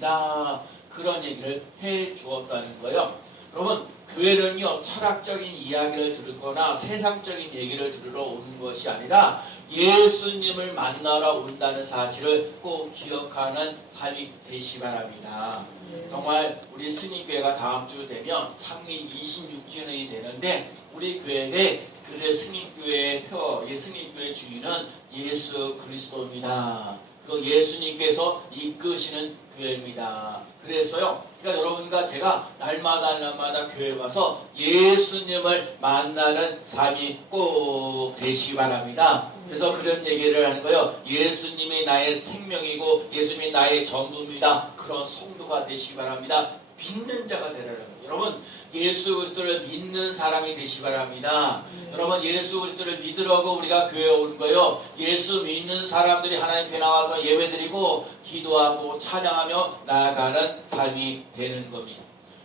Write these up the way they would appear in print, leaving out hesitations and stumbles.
있습니다. 그런 얘기를 해 주었다는 거예요. 여러분, 교회는요 철학적인 이야기를 들거나 세상적인 얘기를 들으러 오는 것이 아니라 예수님을 만나러 온다는 사실을 꼭 기억하는 삶이 되시 바랍니다. 정말 우리 스님교회가 다음 주 되면 창립 26주년이 되는데 우리 교회의 그 스님교회의 스님교회 주인은 예수 그리스도입니다. 그 예수님께서 이끄시는 교회입니다. 그래서요, 그러니까 여러분과 제가 날마다 교회 와서 예수님을 만나는 삶이 꼭 되시기 바랍니다. 그래서 그런 얘기를 하는 거예요. 예수님이 나의 생명이고 예수님이 나의 전부입니다. 그런 성도가 되시기 바랍니다. 믿는 자가 되라는 거예요. 여러분, 예수 그리스도를 믿는 사람이 되시기 바랍니다. 여러분, 예수 그리스도를 믿으려고 우리가 교회에 온 거예요. 예수 믿는 사람들이 하나님 교회 나와서 예배드리고 기도하고 찬양하며 나아가는 삶이 되는 겁니다.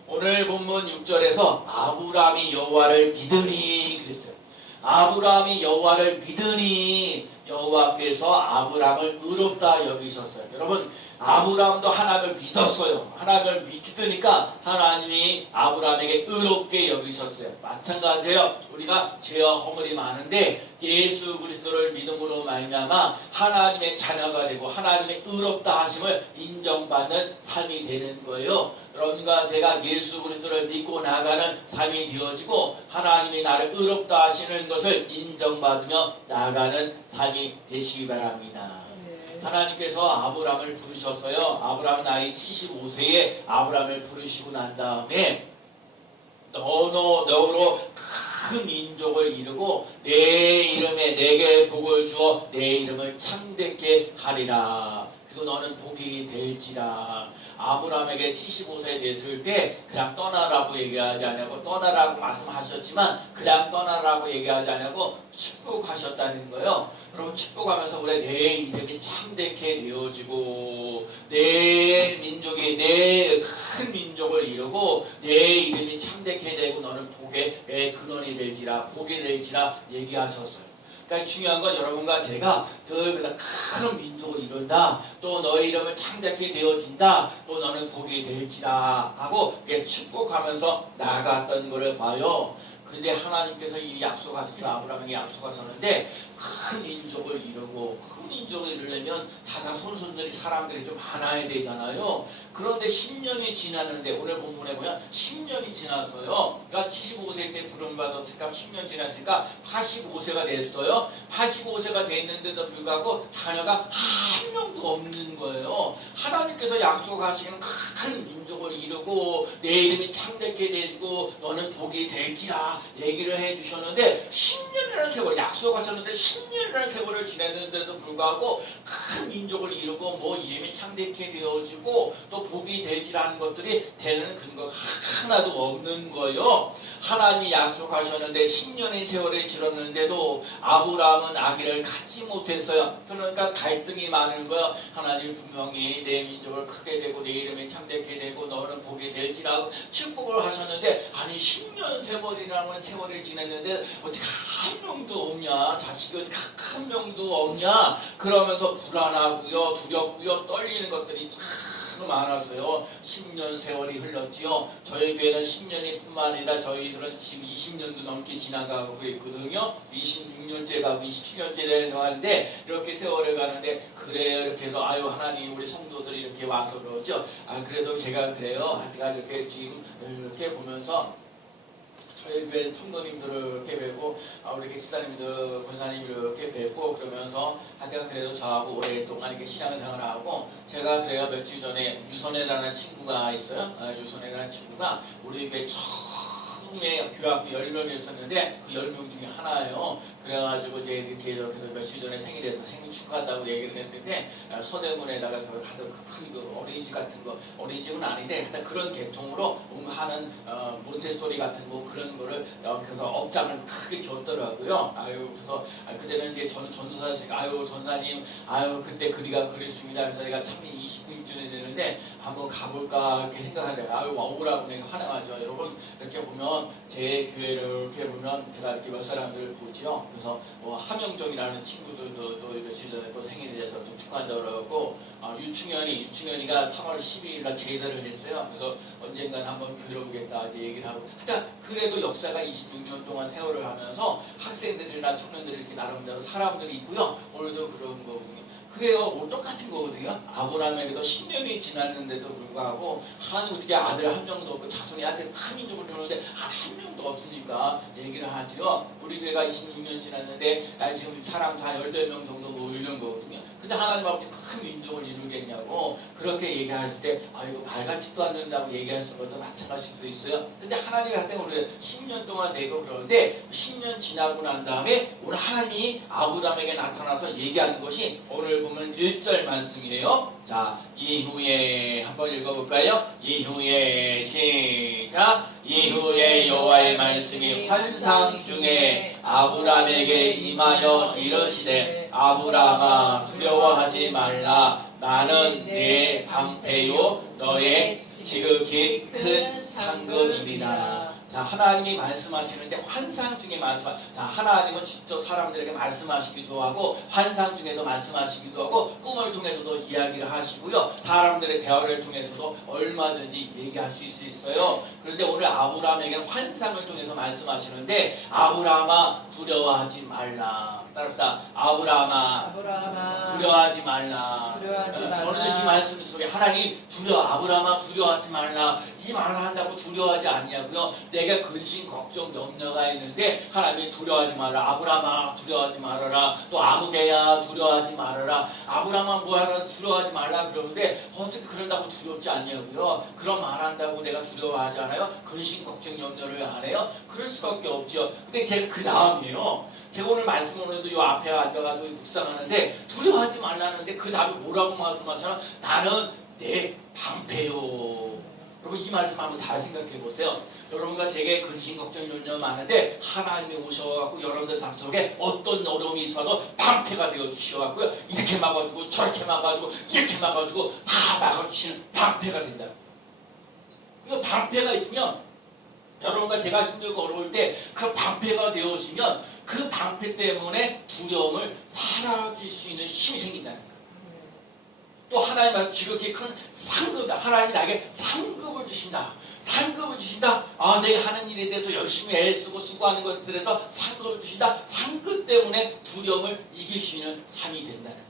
오늘 본문 6절에서 아브라함이 여호와를 믿으니 그랬어요. 아브라함이 여호와를 믿으니 여호와께서 아브라함을 의롭다 여기셨어요. 여러분, 아브라함도 하나님을 믿었어요. 하나님을 믿으니까 하나님이 아브라함에게 의롭게 여기셨어요. 마찬가지예요. 우리가 죄와 허물이 많은데 예수 그리스도를 믿음으로 말미암아 하나님의 자녀가 되고 하나님의 의롭다 하심을 인정받는 삶이 되는 거예요. 여러분과 제가 예수 그리스도를 믿고 나아가는 삶이 되어지고 하나님이 나를 의롭다 하시는 것을 인정받으며 나아가는 삶이 되시기 바랍니다. 하나님께서 아브라함을 부르셨어요. 아브라함 나이 75세에 아브라함을 부르시고 난 다음에 너로 큰 민족을 이루고 내 이름에 내게 복을 주어 내 이름을 창대케 하리라. 그리고 너는 복이 될지라. 아브라함에게 75세 됐을 때 그냥 떠나라고 얘기하지 않고 떠나라고 말씀하셨지만 그냥 떠나라고 얘기하지 않고 축복하셨다는 거예요. 여러분, 축복하면서 그래 내 이름이 참되게 되어지고 내 민족이 내 큰 민족을 이루고 내 이름이 참되게 되고 너는 복의 근원이 될지라 복이 될지라 얘기하셨어요. 그러니까 중요한 건 여러분과 제가 더 큰 민족을 이룬다. 또 너의 이름을 창대케 되어진다. 또 너는 복이 될지라 하고 축복하면서 나아갔던 것을 봐요. 근데 하나님께서 이 약속하셔서 아브라함에게 약속하셨는데 큰 민족을 이루고 큰 민족을 이루려면 자손들이 사람들이 좀 많아야 되잖아요. 그런데 10년이 지났는데 오늘 본문에 보면 10년이 지났어요. 그러니까 75세 때 부름받았으니까 10년 지났으니까 85세가 됐어요. 85세가 됐는데도 불구하고 자녀가 한 명도 없는 거예요. 하나님께서 약속하시는 큰 민족을 이루고 내 이름이 창대케 되고 너는 복이 될지라 얘기를 해주셨는데 10년이라는 세월 약속하셨는데 10년이라는 세월을 지냈는데도 불구하고 큰 민족을 이루고 뭐 이름이 창대케 되어지고 또 복이 될지라는 것들이 되는 근거가 하나도 없는 거예요. 하나님이 약속하셨는데 10년의 세월이 지났는데도 아브라함은 아기를 갖지 못했어요. 그러니까 갈등이 많은 거예요. 하나님 분명히 내 민족을 크게 되고 내 이름이 창대케 되고 너는 복이 될지라고 축복을 하셨는데 아니 10년 세월이라는 세월을 지냈는데 어떻게 한 명도 없냐, 자식이 어떻게 한 명도 없냐 그러면서 불안하고요 두렵고요 떨리는 것들이 참 많았어요. 10년 세월이 흘렀지요. 저희 교회는 10년이 뿐만 아니라 저희들은 지금 20년도 넘게 지나가고 있거든요. 26년째 가고 27년째 내려가는데 이렇게 세월을 가는데 그래요. 이렇게 해서 아유 하나님 우리 성도들이 이렇게 와서 그러죠. 아 그래도 제가 그래요. 하여튼 이렇게 지금 이렇게 보면서 저희 교회 성도님들을 이렇게 뵙고 우리 기사님들 권사님 이렇게 뵙고 그러면서 하여튼 그래도 저하고 오랫동안 이렇게 신앙생활을 하고 제가 그래요 며칠 전에 유선혜라는 친구가 있어요. 유선혜라는 친구가 우리 교회 처음에 교회학교 10명 있었는데 그 10명 중에 하나예요. 그래가지고 이제 이렇게 해서 며칠 전에 생일에서 생일 축하한다고 얘기를 했는데 서대문에다가 하던 큰 어린이집 같은 거 어린이집은 아닌데 하여튼 그런 계통으로 뭔가 하는 몬테소리 같은 거 그런 거를 그래서 업장을 크게 줬더라고요. 아유 그래서 그때는 이제 전도사였으니까 아유 전사님 아유 그때 그리가 그랬습니다. 그래서 내가 참 29주년이 되는데 한번 가볼까 이렇게 생각하는데 아유 오라고 내가 환영하죠. 여러분 이렇게 보면 제 교회를 이렇게 보면 제가 이렇게 몇 사람들을 보죠. 그래서 뭐 함영종이라는 친구들도 또 며칠 전에 또 생일이라서 좀 축하한다고 그러고 유충현이가 3월 12일 날 제대를 했어요. 그래서 언젠가는 한번 교회보겠다 얘기를 하고 하여튼 그래도 역사가 26년 동안 세월을 하면서 학생들이나 청년들이 이렇게 나름대로 사람들이 있고요. 오늘도 그런 거거든요. 그래요. 뭐 똑같은 거거든요. 아브라함에게도 10년이 지났는데도 불구하고 하나님 어떻게 아들 한 명도 없고 자손이한테 큰 민족을 주는데 한 명도 없으니까 얘기를 하죠. 우리 교회가 26년 지났는데 지금 사람 다 18명 정도 모이는 거거든요. 근데 하나님 아버지 큰 민족을 이루겠냐고 그렇게 얘기할 때 이거 말 같지도 않는다고 얘기할 것도 마찬가지일 수도 있어요. 근데 하나님이 할 때 우리 10년 동안 되고 그러는데 10년 지나고 난 다음에 오늘 하나님이 아브라함에게 나타나서 얘기하는 것이 오늘 보면 1절 말씀이에요. 자, 이후에 한번 읽어볼까요? 이후에 시작. 이후에 여호와의 말씀이 환상 중에 아브라함에게 임하여 이르시되 아브라함아 두려워하지 말라. 나는 내 방패요 너의 지극히 큰 상급이리라. 자, 하나님이 말씀하시는데 환상 중에 자, 하나님은 직접 사람들에게 말씀하시기도 하고 환상 중에도 말씀하시기도 하고 꿈을 통해서도 이야기를 하시고요. 사람들의 대화를 통해서도 얼마든지 얘기할 수 있어요. 그런데 오늘 아브라함에게는 환상을 통해서 말씀하시는데 아브라함아 두려워하지 말라. 따라서 아브라함아 두려워하지 말라. 저는 이 말씀 속에 하나님 아브라함아 두려워하지 말라 이 말을 한다고 두려워하지 않냐고요. 내가 근심 걱정 염려가 있는데 하나님이 두려워하지 말라. 아브라함아 두려워하지 말아라. 또 아무개야 두려워하지 말아라. 아브라함아 뭐하라 두려워하지 말라 그러는데 어떻게 그런다고 두렵지 않냐고요. 그런 말한다고 내가 두려워하지 않아요? 근심 걱정 염려를 안 해요? 그럴 수밖에 없죠. 근데 제가 그 다음이에요. 제가 오늘 말씀 오늘도 요 앞에 앉아가지고 묵상하는데 두려워하지 말라는데 그 다음에 뭐라고 말씀하시나? 나는 내 방패요. 여러분 이 말씀 한번 잘 생각해 보세요. 여러분과 제게 근심 걱정 염려 많은데 하나님이 오셔갖고 여러분들 삶 속에 어떤 어려움이 있어도 방패가 되어 주셔갖고요. 이렇게 막아주고 저렇게 막아주고 이렇게 막아주고 다 막아주시는 방패가 된다. 그러니까 방패가 있으면 여러분과 제가 힘들고 어려울 때 그 방패가 되어지면 그 방패 때문에 두려움을 사라질 수 있는 힘이 생긴다는 거예요. 또 하나님은 지극히 큰 상급이다. 하나님이 나에게 상급을 주신다. 상급을 주신다. 내가 하는 일에 대해서 열심히 애쓰고 수고하는 것에 대해서 상급을 주신다. 상급 때문에 두려움을 이길 수 있는 삶이 된다는 거예요.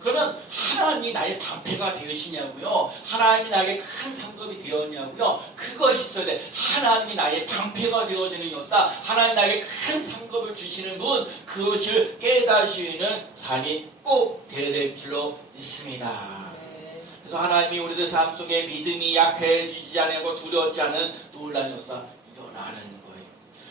그러면 하나님이 나의 방패가 되시냐고요? 하나님이 나에게 큰 상급이 되었냐고요? 그것이 있어야 돼. 하나님이 나의 방패가 되어지는 역사, 하나님 나에게 큰 상급을 주시는 분, 그것을 깨닫으시는 삶이 꼭 되어야 될 줄로 믿습니다. 그래서 하나님이 우리들 삶 속에 믿음이 약해지지 않고 두렵지 않은 놀라운 역사 일어나는 거예요.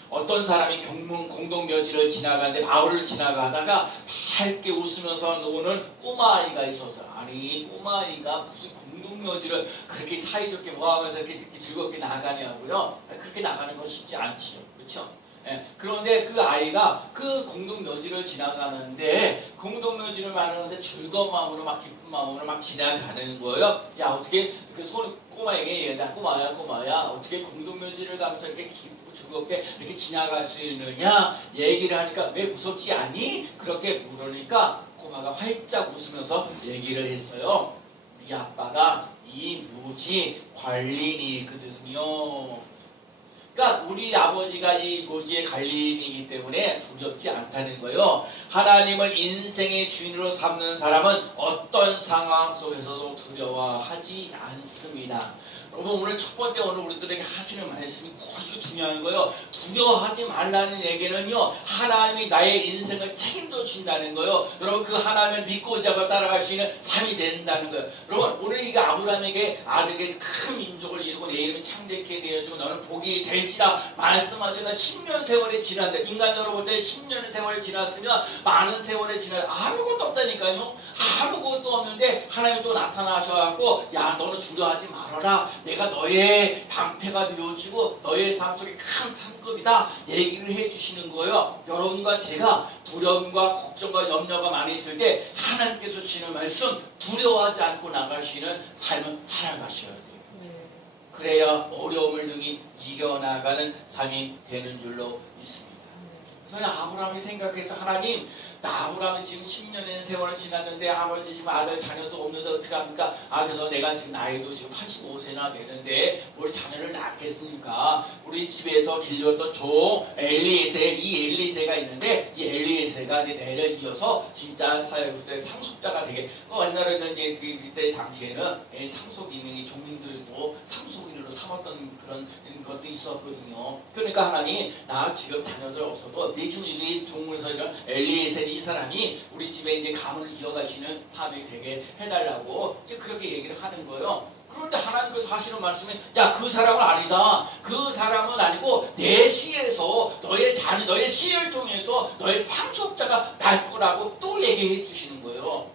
어떤 사람이 공동묘지를 지나가는데 마을을 지나가다가 밝게 웃으면서 노는 꼬마아이가 있었어. 아니 꼬마아이가 무슨 공동묘지를 그렇게 사이좋게 모아가면서 이렇게 즐겁게 나가냐고요. 그렇게 나가는 건 쉽지 않지요. 그렇죠? 그런데 그 아이가 그 공동묘지를 지나가는데 공동묘지를 만드는데 즐거운 마음으로 막 기쁜 마음으로 막 지나가는 거예요. 야 어떻게 그 꼬마에게 얘기하자. 꼬마야 어떻게 공동묘지를 가면서 이렇게 기쁘고 즐겁게 이렇게 지나갈 수 있느냐 얘기를 하니까 왜 무섭지 않니? 그렇게 물으니까 꼬마가 활짝 웃으면서 얘기를 했어요. 우리 아빠가 이 묘지 관리인이거든요. 그러니까 우리 아버지가 이 묘지의 관리인이기 때문에 두렵지 않다는 거예요. 하나님을 인생의 주인으로 삼는 사람은 어떤 상황 속에서도 두려워하지 않습니다. 여러분 오늘 첫 번째 오늘 우리들에게 하시는 말씀이 꼭 중요한 거예요. 두려워하지 말라는 얘기는요. 하나님이 나의 인생을 책임져 준다는 거예요. 여러분 그 하나님을 믿고 자고 따라갈 수 있는 삶이 된다는 거예요. 여러분 오늘 이거 아브라함에게 아들에게 큰 민족을 이루고 내 이름이 창대케 되어지고 너는 복이 될지라 말씀하시는 10년 세월이 지났는데 인간적으로 볼 때 10년 세월이 지났으면 많은 세월이 지났는데 아무것도 없다니까요. 아무것도 없는데 하나님 또 나타나셔갖고 야 너는 두려워하지 말아라. 내가 너의 방패가 되어지고 너의 삶 속에 큰 상급이다 얘기를 해주시는 거예요. 여러분과 제가 두려움과 걱정과 염려가 많이 있을 때 하나님께서 주시는 말씀 두려워하지 않고 나가시는 삶을 살아가셔야 돼요. 그래야 어려움을 능히 이겨나가는 삶이 되는 줄로 믿습니다. 그래서 아브라함이 생각해서 하나님, 나 아브라함은 지금 10년의 세월을 지났는데 아버지 지금 아들 자녀도 없는데 어떡합니까? 그래서 내가 지금 나이도 지금 85세나 되는데 뭘 자녀를 낳겠습니까? 우리 집에서 길렀던 종 엘리에셀, 이 엘리에셀가 있는데 이 엘리에셀가 이제 대를 이어서 진짜 사역의 상속자가 되게, 그 옛날에는 이제 그때 당시에는 상속인이 종민들도 상속인으로 삼았던 그런 것도 있었거든요. 그러니까 하나님, 나 지금 자녀들 없어도 네 주님이 종물에서 이런 엘리에셀 이 사람이 우리 집에 이제 가문을 이어가시는 사람이 되게 해달라고 이제 그렇게 얘기를 하는 거예요. 그런데 하나님께서 하시는 말씀이, 야, 그 사람은 아니다. 그 사람은 아니고 내 씨에서 너의 자녀, 너의 씨를 통해서 너의 상속자가 날 거라고 또 얘기해 주시는 거예요.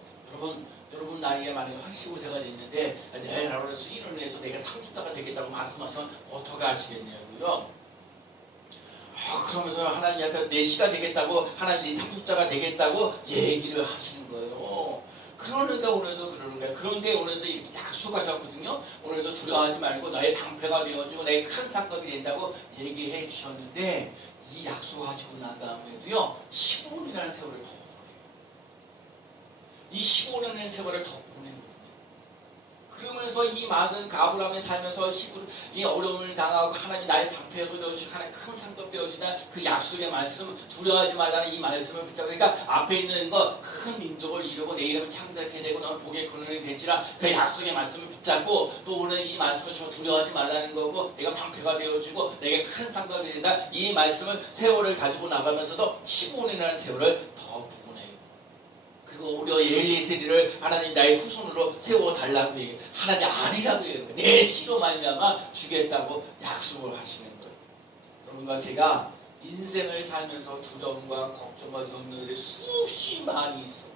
여러분 나이가 만약에 85세가 됐는데 내 나라로 수인을 위해서 내가 상속자가 되겠다고 말씀하시면 어떻게 하시겠냐고요. 그러면서 하나님한테 내 씨가 되겠다고, 하나님 네 상속자가 되겠다고 얘기를 하시는 거예요. 그러는데 오늘도 그러는 거예요. 그런데 오늘도 이렇게 약속하셨거든요. 오늘도 두려워하지 말고 너의 방패가 되어지고 너의 큰 상급이 된다고 얘기해 주셨는데, 이 약속하시고 난 다음에도요 15년이라는 세월을 더 보내요. 이 15년의 세월을 더 보내거든요. 그러면서 이 많은 아브라함이 살면서 이 어려움을 당하고 하나님 나의 방패가 되어주시고 하나님 큰 상급 되어주시다, 그 약속의 말씀, 두려워하지 말라는 이 말씀을 붙잡고, 그러니까 앞에 있는 것, 큰 민족을 이루고 내 이름을 창대하게 되고 너는 복의 근원이 되지라, 그 약속의 말씀을 붙잡고 또 오늘 이 말씀을 두려워하지 말라는 거고, 내가 방패가 되어주고 내게 큰 상급이 된다, 이 말씀을 세월을 가지고 나가면서도 15년이라는 세월을 더 보내요. 그리고 우리 엘리에셀을 하나님 나의 후손으로 세워달라고 얘기해요. 하나님 아니라고 얘기해요. 내 씨로 말미암아 주겠다고 약속을 하시는 거예요. 여러분과 제가 인생을 살면서 두려움과 걱정과 염려들이 수없이 많이 있어요.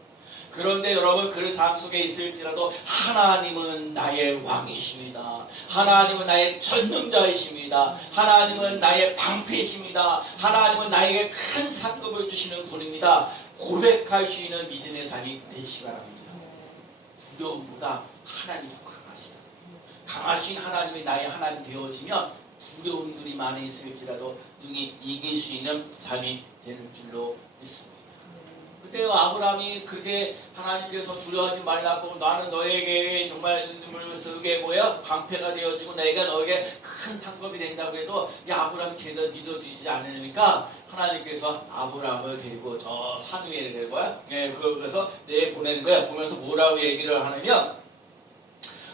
그런데 여러분, 그 삶 속에 있을지라도 하나님은 나의 왕이십니다. 하나님은 나의 전능자이십니다. 하나님은 나의 방패이십니다. 하나님은 나에게 큰 상급을 주시는 분입니다. 고백할 수 있는 믿음의 삶이 되시기 바랍니다. 두려움보다 하나님이 더 강하시다. 강하신 하나님이 나의 하나님 되어지면 두려움들이 많이 있을지라도 능히 이길 수 있는 삶이 되는 줄로 믿습니다. 근데 아브라함이 그렇게 하나님께서 두려워하지 말라고, 나는 너에게 정말 눈물을 쓰게 방패가 되어지고 내가 너에게 큰 상급이 된다고 해도 이 아브라함이 제대로 믿어주지 않으니까 하나님께서 아브라함을 데리고 저 산 위에 데리고 그래서 보내는 거야. 보면서 뭐라고 얘기를 하냐면,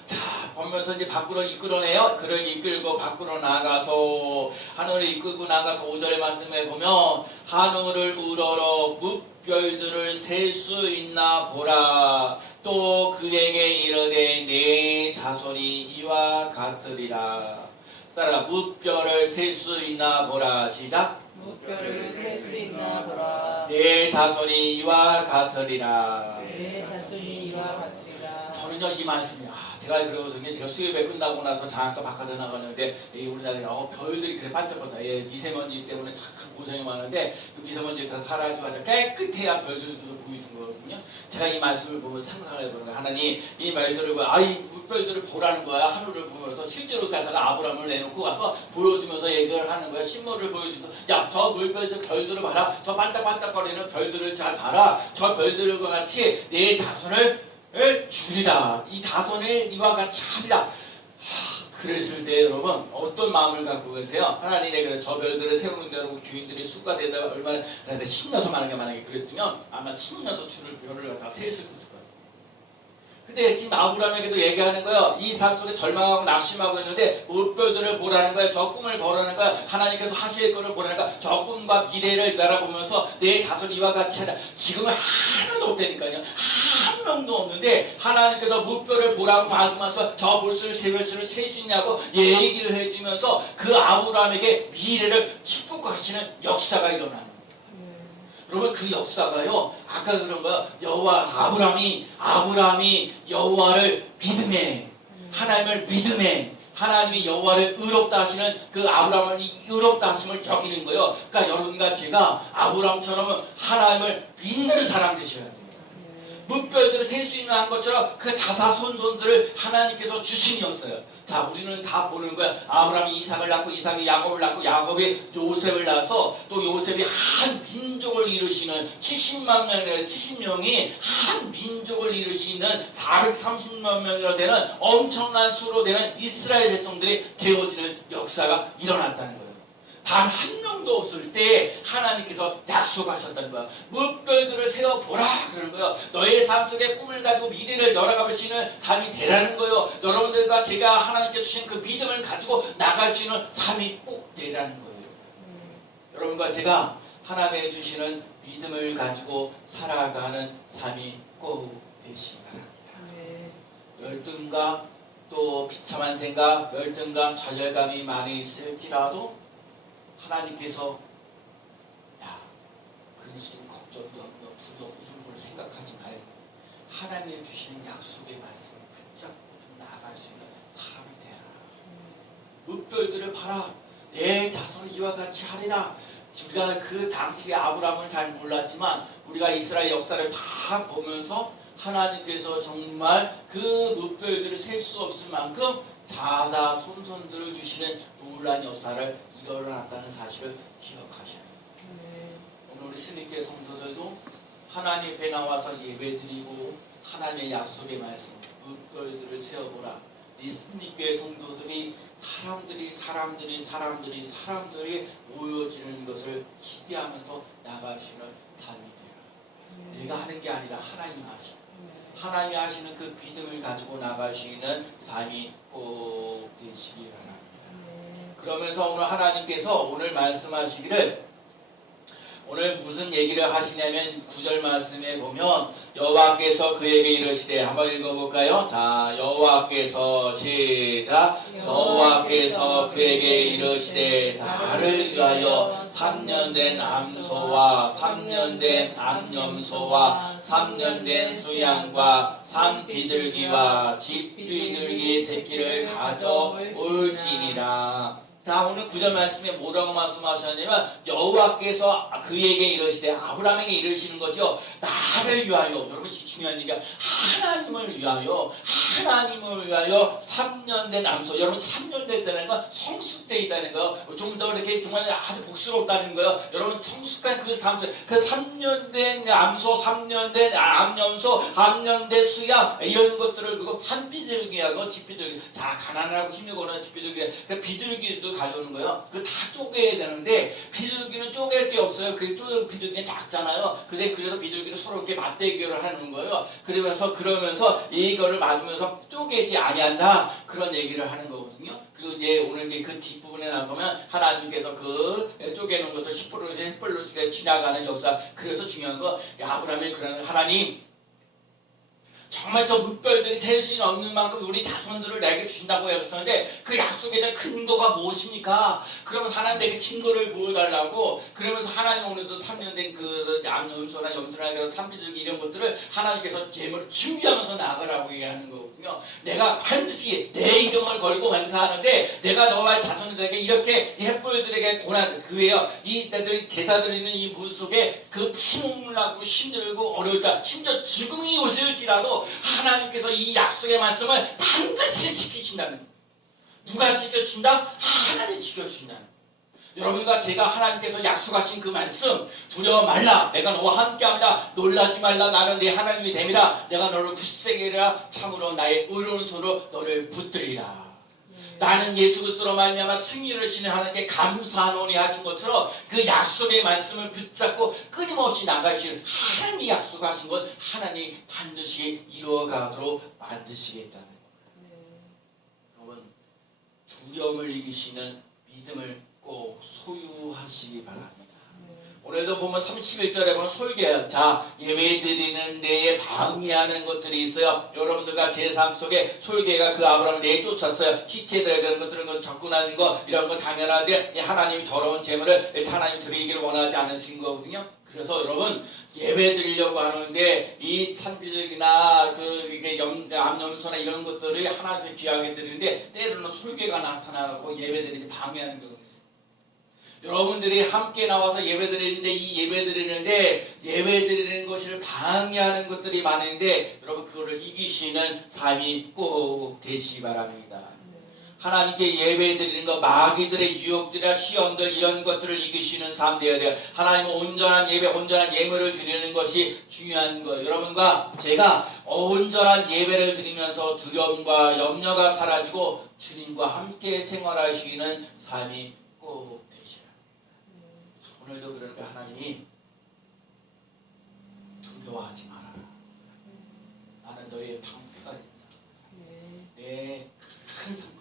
자, 보면서 이제 밖으로 이끌어내요. 그를 이끌고 밖으로 나가서, 하늘을 이끌고 나가서 5절의 말씀에 보면, 하늘을 우러러 무별들을 셀 수 있나 보라. 또 그에게 이르되 내 자손이 이와 같으리라. 따라, 무별을 셀 수 있나 보라. 시작. 무별을 셀 수 있나 보라. 내 자손이 이와 같으리라. 내 자손이 이와 같으리라. 저는요 이 말씀이, 제가 그러거든요. 제가 수요일에 끝나고 나서 잠깐 바깥에 나가는데 우리나라에 별들이 그래 반짝반짝, 미세먼지 때문에 참 고생이 많은데 그 미세먼지 다 사라지고 깨끗해야 별들도 보이는 거거든요. 제가 이 말씀을 보면 상상을 해보는 거예요. 하나님 이 말들을 물별들을 보라는 거야. 하늘을 보면서 실제로 가다가 아브라함을 내놓고 가서 보여주면서 얘기를 하는 거야. 신물을 보여주면서, 야, 저 물별들 별들을 봐라. 저 반짝반짝거리는 별들을 잘 봐라. 저 별들과 같이 내 자손을 주리라. 이 자손을 이와 같이 하리라. 그랬을 때 여러분 어떤 마음을 갖고 계세요? 하나님의 저 별들을 세우는 대로 주인들이 수가 되다가 얼마나 신나서 만약에 그랬으면 아마 신나서 주를 별을 갖다 셀수 있을 거예요. 근데 지금 아브라함에게도 얘기하는 거예요. 이 삶 속에 절망하고 낙심하고 있는데 물별들을 보라는 거예요. 저 꿈을 보라는 거예요. 하나님께서 하실 것을 보라는 거예요. 저 꿈과 미래를 바라보면서 내 자손 이와 같이 하라. 지금은 하나도 없다니까요. 한 명도 없는데 하나님께서 물별을 보라고 말씀하셔서 저 물수를 셀 수 있냐고 얘기를 해주면서 그 아브라함에게 미래를 축복하시는 역사가 일어나는 거예요. 여러분 그 역사가요, 아까 그런 거요, 아브라함이 여호와를 믿음에, 하나님을 믿음에, 하나님이 여호와를 의롭다 하시는 그 아브라함을 의롭다 하심을 여기는 거예요. 그러니까 여러분과 제가 아브라함처럼 하나님을 믿는 사람 되셔야 돼요. 물별들을 셀 수 있는 한 것처럼 그 자사손손들을 하나님께서 주신이었어요. 자, 우리는 다 보는 거야. 아브라함이 이삭을 낳고 이삭이 야곱을 낳고 야곱이 요셉을 낳아서 또 요셉이 한 민족을 이루시는 70명이 한 민족을 이루시는 430만 명이나 되는 엄청난 수로 되는 이스라엘 백성들이 되어지는 역사가 일어났다는 거예요. 단 한 명도 없을 때 하나님께서 약속하셨다는 거야. 물별들을 세워보라 그러는 거예요. 너의 삶 속에 꿈을 가지고 미래를 열어가볼 수 있는 삶이 되라는 거예요. 여러분들과 제가 하나님께 주신 그 믿음을 가지고 나갈 수 있는 삶이 꼭 되라는 거예요. 여러분과 제가 하나님의 주시는 믿음을 가지고 살아가는 삶이 꼭 되시기 바랍니다. 열등과 또 비참한 생각, 열등감, 좌절감이 많이 있을지라도 하나님께서 야, 근심, 걱정, 염려, 두려움 이런 걸 생각하지 말고 하나님이 주시는 약속의 말씀을 붙잡고 좀 나아갈 수 있는 사람이 되라. 물별들을 봐라. 내 자손을 이와 같이 하리라. 우리가 그 당시에 아브라함을 잘 몰랐지만 우리가 이스라엘 역사를 다 보면서 하나님께서 정말 그 물별들을 셀 수 없을 만큼 자자손손들을 주시는 놀라운 역사를 일어났다는 사실을 기억하셔야 해요. 오늘 우리 스님교회 성도들도 하나님 앞에 나와서 예배드리고 하나님의 약속의 말씀 물결들을 세워보라. 이 스님교회 성도들이 사람들이 모여지는 것을 기대하면서 나가시는 삶이 되라. 내가 하는 게 아니라 하나님이 하시는 하나님이 하시는 그 믿음을 가지고 나가시는 삶이 꼭 되시기 바랍니다. 그러면서 오늘 하나님께서 오늘 말씀하시기를 오늘 무슨 얘기를 하시냐면 9절 말씀에 보면 여호와께서 그에게 이르시되 한번 읽어볼까요? 자, 여호와께서 시작. 여호와께서 그에게 이르시되 나를 위하여 3년 된 암소와 3년 된 암염소와 3년 된 수양과 산비둘기와 집비둘기 새끼를 가져올지니라. 자, 오늘 9절 말씀에 뭐라고 말씀하셨냐면 여호와께서 그에게 이르시되 아브라함에게 이르시는 거죠. 나를 위하여, 여러분 이 중요한 얘기가 하나님을 위하여 3년 된 암소. 여러분 3년 됐다는 건 성숙되어 있다는 거예요. 좀 더 이렇게 정말 아주 복스럽다는 거예요. 여러분 성숙한 그 삶, 그 3년 된 암소, 3년 된 암염소, 3년 된 수양 이런 것들을 그거 산비둘기하고 집비둘기. 자, 가난하고 힘들거나 집비둘기, 그 비둘기도 가져오는 거예요. 그 다 쪼개야 되는데 비둘기는 쪼갤 게 없어요. 그 비둘기는 작잖아요. 근데 그래도 비둘기를 서로 이렇게 맞대결을 하는 거예요. 그러면서 이거를 맞으면서 쪼개지 아니한다 그런 얘기를 하는 거거든요. 그리고 이제 오늘 이제 그 뒷부분에 나가면 하나님께서 그 쪼개는 것을 햇불로 지나가는 역사. 그래서 중요한 거 아브라함이 그러는 하나님. 정말 저 물별들이 셀 수 없는 만큼 우리 자손들을 내게 주신다고 했었는데 그 약속에 대한 근거가 무엇입니까? 그러면 하나님 내게 증거를 보여달라고. 그러면서 하나님 오늘도 3년 된 그 암염소나 염소나 산비둘기 이런 것들을 하나님께서 제물을 준비하면서 나가라고 얘기하는 거거든요. 내가 반드시 내 이름을 걸고 맹세하는데 내가 너와 자손들에게 이렇게 햇불들에게 고난 그예요. 이들이 제사 드리는 이 물 속에 그 피눈물 나고 힘들고 어려울다 심지어 죽음이 오실지라도 하나님께서 이 약속의 말씀을 반드시 지키신다는. 누가 지켜준다? 하나님이 지켜준다는. 여러분과 제가 하나님께서 약속하신 그 말씀 두려워 말라. 내가 너와 함께합니다. 놀라지 말라. 나는 네 하나님이 됨이라. 내가 너를 굳세게 하리라. 참으로 나의 의로운 손으로 너를 붙들리라. 나는 예수 그리스도로 말미암아 승리를 지닌 하나님께 감사하노니 하신 것처럼 그 약속의 말씀을 붙잡고 끊임없이 나가실 하나님이 약속하신 것 하나님이 반드시 이루어가도록 만드시겠다는 거예요. 여러분 두려움을 이기시는 믿음을 꼭 소유하시기 바랍니다. 오늘도 보면 31절에 보면 솔개, 자 예배드리는 데에 방해하는 것들이 있어요. 여러분들과 제 삶 속에 솔개가 그 아브라함을 내쫓았어요. 시체들 그런 것들은 접근하는 거 이런 거 당연한데 하나님이 더러운 재물을 하나님 드리기를 원하지 않으신 거거든요. 그래서 여러분 예배 드리려고 하는데 이 산비둘기나 이게 암염소나 이런 것들을 하나님께 귀하게 드리는데 때로는 솔개가 나타나고 예배 드리기 방해하는 거거든요. 여러분들이 함께 나와서 예배드리는데 이 예배드리는 것을 방해하는 것들이 많은데 여러분 그거를 이기시는 삶이 꼭 되시기 바랍니다. 하나님께 예배드리는 것, 마귀들의 유혹들이나 시험들 이런 것들을 이기시는 삶 되어야 돼요. 하나님은 온전한 예배, 온전한 예물을 드리는 것이 중요한 거예요. 여러분과 제가 온전한 예배를 드리면서 두려움과 염려가 사라지고 주님과 함께 생활하시는 삶이 꼭 되시라. 오늘도 그러니까 하나님이 두려워하지 마라. 나는 너의 방패가 된다. 내 큰 상급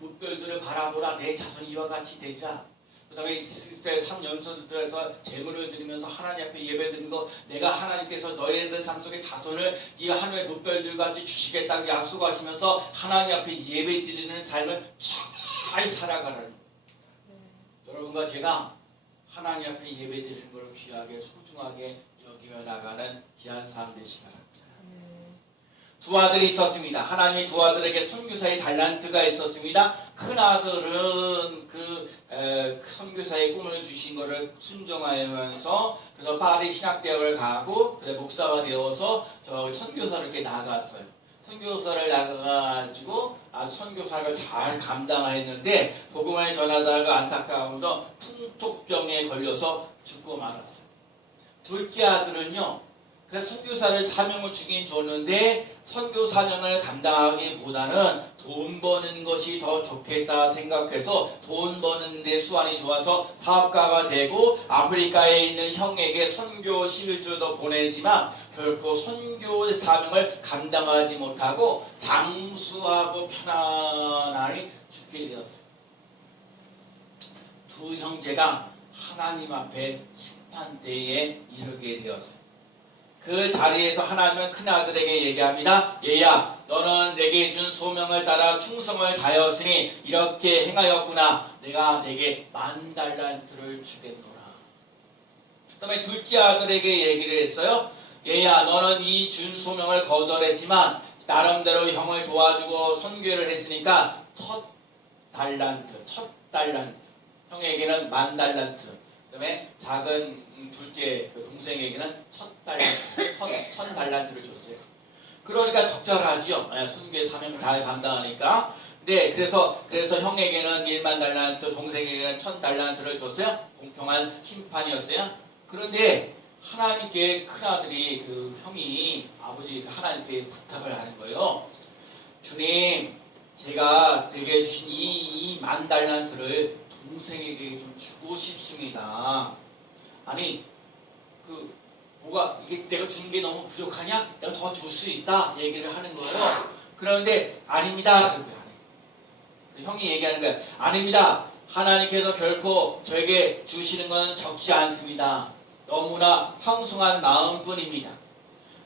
물결들을 바라보라. 내 자손이 이와 같이 되리라. 그 다음에 있을 때 3연선들에서 재물을 드리면서 하나님 앞에 예배드린 거 내가 하나님께서 너희들 삶 속에 자손을 이 하늘의 물결들같이 주시겠다고 약속하시면서 하나님 앞에 예배드리는 삶을 잘 살아가라는 거예요. 여러분과 제가 하나님 앞에 예배드리는 걸 귀하게 소중하게 여기며 나가는 귀한 삶 되시기 바랍니다. 두 아들이 있었습니다. 하나님이 두 아들에게 선교사의 달란트가 있었습니다. 큰 아들은 그 선교사의 꿈을 주신 것을 순종하면서 그래서 파리 신학대학을 가고 그래서 목사가 되어서 저 선교사를 이렇게 나갔어요. 선교사를 나가가지고 선교사를 잘 감당했는데 복음을 전하다가 안타까움도 풍토병에 걸려서 죽고 말았어요. 둘째 아들은요. 그래서 선교사를 사명을 주긴 줬는데 선교 사명을 감당하기보다는 돈 버는 것이 더 좋겠다 생각해서 돈 버는 데 수완이 좋아서 사업가가 되고 아프리카에 있는 형에게 선교 실주도 보내지만 결코 선교 사명을 감당하지 못하고 장수하고 편안하게 죽게 되었어요. 두 형제가 하나님 앞에 심판대에 이르게 되었어요. 그 자리에서 하나님은 큰아들에게 얘기합니다. 얘야, 너는 내게 준 소명을 따라 충성을 다하였으니 이렇게 행하였구나. 내가 내게 10,000달란트를 주겠노라. 그 다음에 둘째 아들에게 얘기를 했어요. 얘야, 너는 이 준 소명을 거절했지만 나름대로 형을 도와주고 선교를 했으니까 첫 달란트. 형에게는 10,000달란트. 그 다음에 작은 둘째 그 동생에게는 1,000달란트를 줬어요. 그러니까 적절하지요. 선교의 사명 잘 감당하니까. 네, 그래서 형에게는 10,000달란트, 동생에게는 1,000달란트를 줬어요. 공평한 심판이었어요. 그런데 하나님께 큰아들이 그 형이 아버지 하나님께 부탁을 하는 거예요. 주님, 제가 내게 주신 이 10,000달란트를 동생에게 좀 주고 싶습니다. 아니 뭐가 이게 내가 주는 게 너무 부족하냐? 내가 더 줄 수 있다 얘기를 하는 거예요. 그런데 아닙니다. 형이 얘기하는 거예요. 아닙니다. 하나님께서 결코 저에게 주시는 건 적지 않습니다. 너무나 황송한 마음뿐입니다.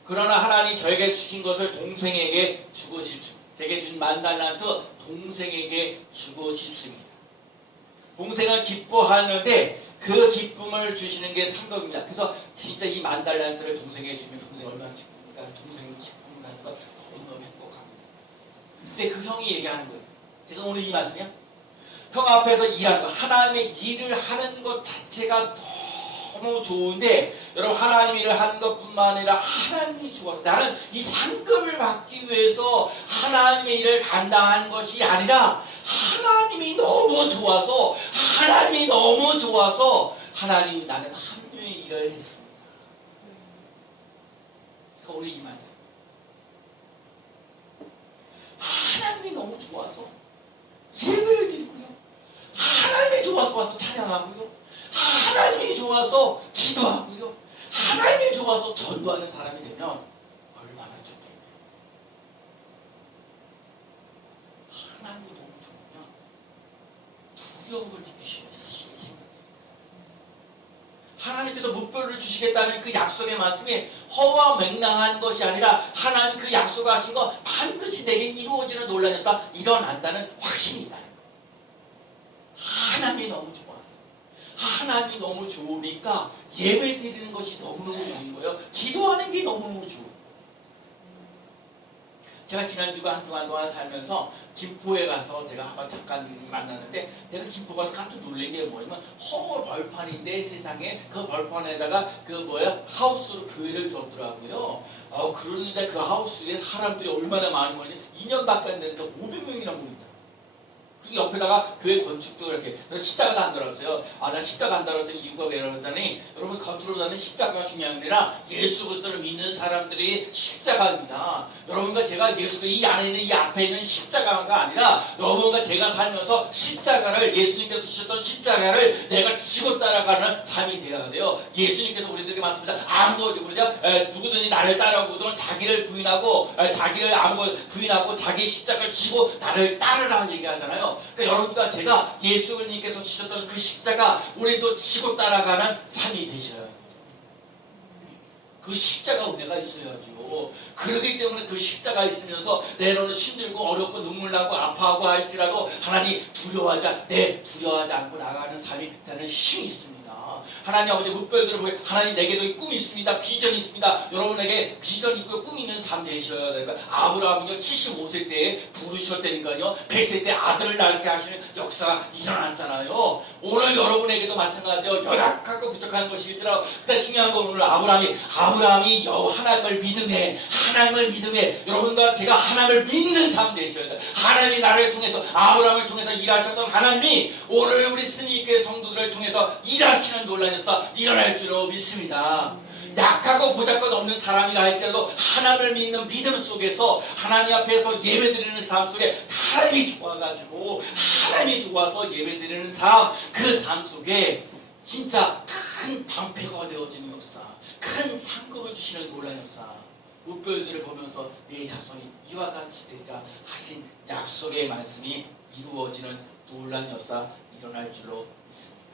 그러나 하나님 저에게 주신 것을 동생에게 주고 싶습니다. 제게 준 10,000달란트 동생에게 주고 싶습니다. 동생은 기뻐하는데 그 기쁨을 주시는 게 상급입니다. 그래서 진짜 이 10,000달란트를 동생에게 주면 동생이 얼마나 기쁩니까? 동생이 기쁨을 갖는 거 너무너무 행복합니다. 근데 그 형이 얘기하는 거예요. 제가 오늘 이 말씀이야. 형 앞에서 일하는 거, 하나님의 일을 하는 것 자체가 너무 좋은데 여러분 하나님 일을 하는 것뿐만 아니라 하나님이 좋아서 나는 이 상급을 받기 위해서 하나님의 일을 감당하는 것이 아니라 하나님이 너무 좋아서 하나님 나는 하나님의 일을 했습니다. 제가 오늘 이 말씀 하나님이 너무 좋아서 예배를 드리고요. 하나님이 좋아서 와서 찬양하고요. 하나님이 좋아서 기도하고요. 하나님이 좋아서 전도하는 사람이 되면 얼마나 좋겠네요. 하나님이 너무 좋으면 두려움을 느끼시는 신이 생각해요. 하나님께서 목표를 주시겠다는 그 약속의 말씀이 허와 맹랑한 것이 아니라 하나님 그 약속하신 거 반드시 내게 이루어지는 논란이 있어 일어난다는 확신이 있다는 거예요. 하나님이 너무 좋아서 하나님이 너무 좋으니까 예배 드리는 것이 너무너무 좋은 거예요. 기도하는 게 너무너무 좋은 거예요. 제가 지난주가 한 주간 동안 살면서 김포에 가서 제가 한번 잠깐 만났는데 내가 김포 가서 깜짝 놀란 게 뭐냐면 허 벌판인데 세상에 그 벌판에다가 그 뭐야 하우스로 교회를 줬더라고요. 그러니까 그 하우스에 사람들이 얼마나 많이 모이는데 2년밖에 안 됐는데 500명이나 모인다. 그리고 옆에다가 교회 건축도 이렇게 십자가도 안 달았어요. 나 십자가 안 달았던 이유가 왜 그러더니 여러분 겉으로 다는 십자가가 중요한 게 아니라 예수 그리스도를 믿는 사람들이 십자가입니다. 여러분과 제가 예수 이 안에 있는 이 앞에 있는 십자가가 아니라 여러분과 제가 살면서 십자가를 예수님께서 주셨던 십자가를 내가 지고 따라가는 삶이 되어야 돼요. 예수님께서 우리들에게 말씀하셨다. 아무것도 누구든지 나를 따라오거든 자기를 부인하고 자기를 아무것 부인하고 자기 십자가를 지고 나를 따르라 얘기하잖아요. 그러니까 여러분과 제가 예수님께서 주셨던 그 십자가 우리도 지고 따라가는 삶이 되셔야 돼요. 그 십자가 은혜가 있어야죠. 그렇기 때문에 그 십자가 있으면서 내로는 힘들고 어렵고 눈물 나고 아파하고 할지라도 하나님 두려워하지 않고 나가는 삶이 되는 힘이 있습니다. 하나님 아버지 묵별들을 보여 하나님 내게도 꿈이 있습니다. 비전이 있습니다. 여러분에게 비전 있고 꿈이 있는 삶 되셔야 되니까 아브라함은요 75세 때에 부르셨다니까요 100세 때 아들을 낳게 하시는 역사가 일어났잖아요. 오늘 여러분에게도 마찬가지요. 연약하고 부족한 것일지라도 근데 중요한 건 오늘 아브라함이 하나님을 믿음에 여러분과 제가 하나님을 믿는 삶 되셔야 돼요. 하나님이 나를 통해서 아브라함을 통해서 일하셨던 하나님이 오늘 우리 스님교회 성도들을 통해서 일하시는 놀라운 역사 일어날 줄로 믿습니다. 약하고 보잘것 없는 사람이라 할지라도 하나님을 믿는 믿음 속에서 하나님 앞에서 예배드리는 삶 속에 하나님이 좋아가지고 하나님이 좋아서 예배드리는 삶 그 삶 속에 진짜 큰 방패가 되어지는 역사 큰 상급을 주시는 놀라운 역사 묵별들을 보면서 내 자손이 이와 같이 되리라 하신 약속의 말씀이 이루어지는 놀라운 역사 일어날 줄로 믿습니다.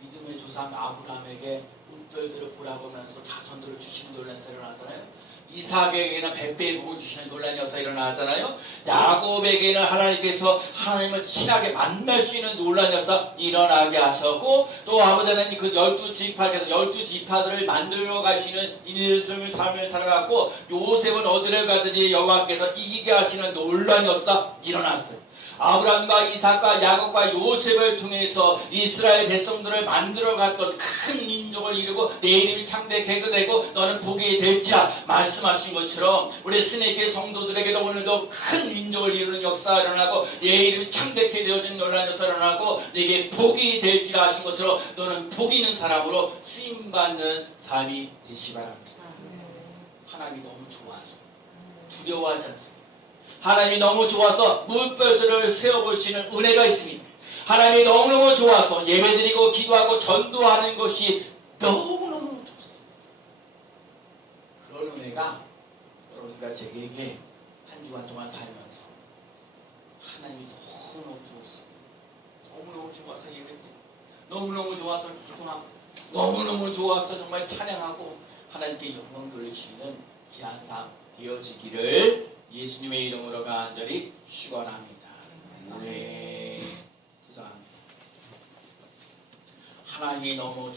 믿음의 조상 아브라함에게 묵별들을 보라보면서 자손들을 주시는 놀라운 역사 일어나잖아요. 이삭에게는 100배의 복을 주시는 놀라운 역사 일어나잖아요. 야곱에게는 하나님께서 하나님을 친하게 만날 수 있는 놀라운 역사 일어나게 하셨고 또 아버지는 그 12지파께서 12지파들을 만들어 가시는 인생을 삶을 살아갔고 요셉은 어디를 가든지 여호와께서 이기게 하시는 놀라운 역사 일어났어요. 아브라함과 이삭과 야곱과 요셉을 통해서 이스라엘 백성들을 만들어갔던 큰 민족을 이루고 내 이름이 창대하게 되고 너는 복이 될지라 말씀하신 것처럼 우리 스네케 성도들에게도 오늘도 큰 민족을 이루는 역사가 일어나고 내 이름이 창대하게 되어진 놀라운 역사가 일어나고 내게 복이 될지라 하신 것처럼 너는 복 있는 사람으로 쓰임받는 삶이 되시 바랍니다. 하나님이 너무 좋아서 두려워하지 않습니다. 하나님이 너무 좋아서 물결들을 세워볼 수 있는 은혜가 있습니다. 하나님이 너무너무 좋아서 예배드리고 기도하고 전도하는 것이 너무너무 좋습니다. 그런 은혜가 여러분과 제게 한 주간 동안 살면서 하나님이 너무너무 좋았습니다. 너무너무 좋아서 예배드리고 너무너무 좋아서 기도하고 너무너무 좋아서 정말 찬양하고 하나님께 영광 돌리시는 귀한 삶 되어지기를 예수님의 이름으로 간절히 축원합니다. 네, 기도합니다. 하나님이 너무